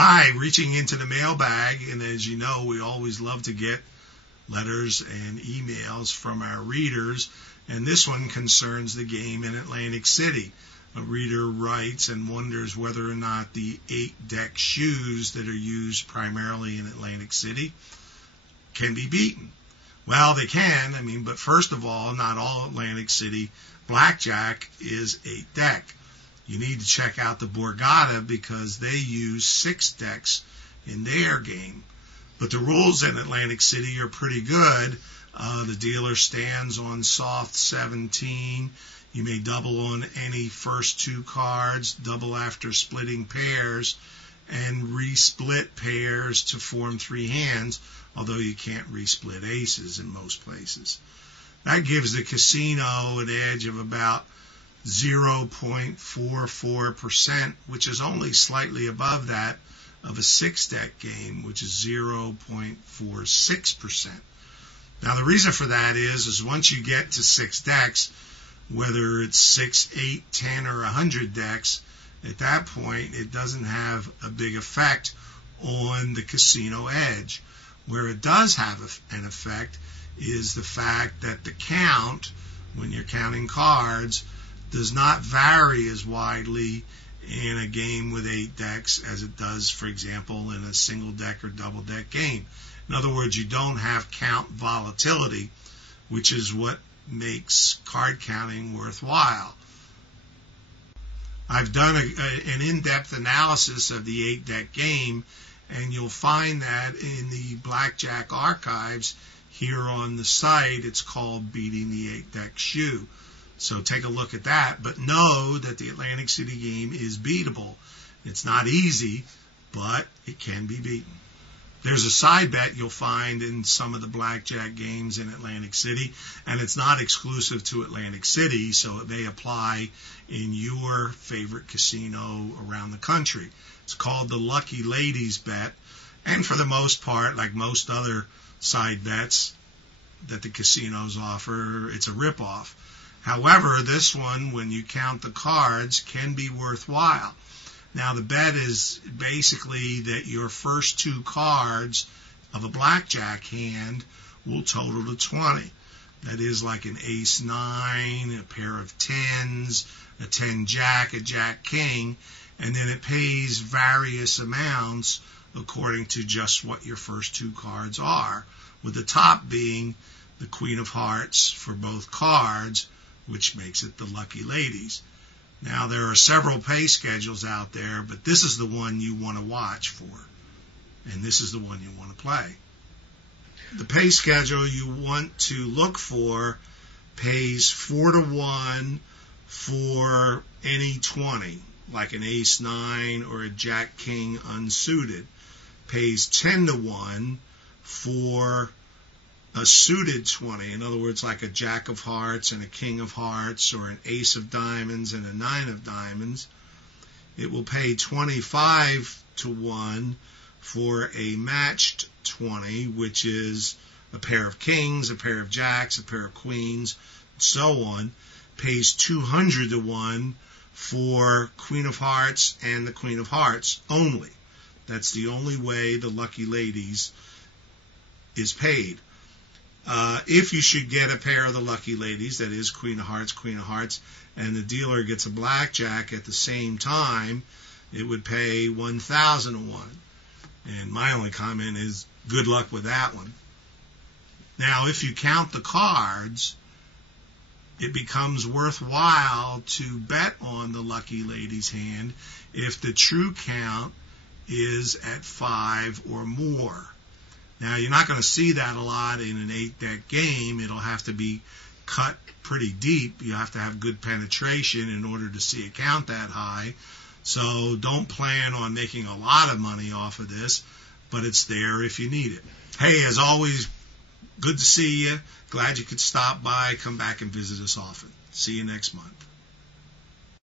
Hi, reaching into the mailbag, and as you know, we always love to get letters and emails from our readers, and this one concerns the game in Atlantic City. A reader writes and wonders whether or not the 8-deck shoes that are used primarily in Atlantic City can be beaten. Well, they can, but first of all, not all Atlantic City blackjack is 8-deck. You need to check out the Borgata because they use 6 decks in their game. But the rules in Atlantic City are pretty good. The dealer stands on soft 17. You may double on any first 2 cards, double after splitting pairs, and resplit pairs to form 3 hands, although you can't resplit aces in most places. That gives the casino an edge of about 0.44%, which is only slightly above that of a 6-deck game, which is 0.46%. Now, the reason for that is once you get to 6 decks, whether it's 6, 8, 10, or 100 decks, at that point, it doesn't have a big effect on the casino edge. Where it does have an effect is the fact that the count, when you're counting cards, does not vary as widely in a game with 8 decks as it does, for example, in a single deck or double deck game. In other words, you don't have count volatility, which is what makes card counting worthwhile. I've done an in-depth analysis of the 8-deck game, and you'll find that in the Blackjack archives here on the site. It's called Beating the 8-Deck Shoe. So take a look at that, but know that the Atlantic City game is beatable. It's not easy, but it can be beaten. There's a side bet you'll find in some of the blackjack games in Atlantic City, and it's not exclusive to Atlantic City, so it may apply in your favorite casino around the country. It's called the Lucky Ladies bet, and for the most part, like most other side bets that the casinos offer, it's a ripoff. However, this one, when you count the cards, can be worthwhile. Now, the bet is basically that your first 2 cards of a blackjack hand will total to 20. That is like an ace-9, a pair of 10s, a 10-jack, a jack-king, and then it pays various amounts according to just what your first 2 cards are, with the top being the Queen of Hearts for both cards, which makes it the Lucky Ladies. Now, there are several pay schedules out there, but this is the one you want to watch for, and this is the one you want to play. The pay schedule you want to look for pays 4-to-1 for any 20, like an ace-9 or a jack-king unsuited. Pays 10-to-1 for a suited 20, in other words, like a jack of hearts and a king of hearts, or an ace of diamonds and a 9 of diamonds. It will pay 25-to-1 for a matched 20, which is a pair of kings, a pair of jacks, a pair of queens, and so on. Pays 200-to-1 for Queen of Hearts and the Queen of Hearts only. That's the only way the Lucky Ladies is paid. If you should get a pair of the Lucky Ladies, that is Queen of Hearts, and the dealer gets a blackjack at the same time, it would pay 1,000-to-1. And my only comment is good luck with that one. Now, if you count the cards, it becomes worthwhile to bet on the Lucky Ladies hand if the true count is at 5 or more. Now, you're not going to see that a lot in an 8-deck game. It'll have to be cut pretty deep. You have to have good penetration in order to see a count that high. So don't plan on making a lot of money off of this, but it's there if you need it. Hey, as always, good to see you. Glad you could stop by. Come back and visit us often. See you next month.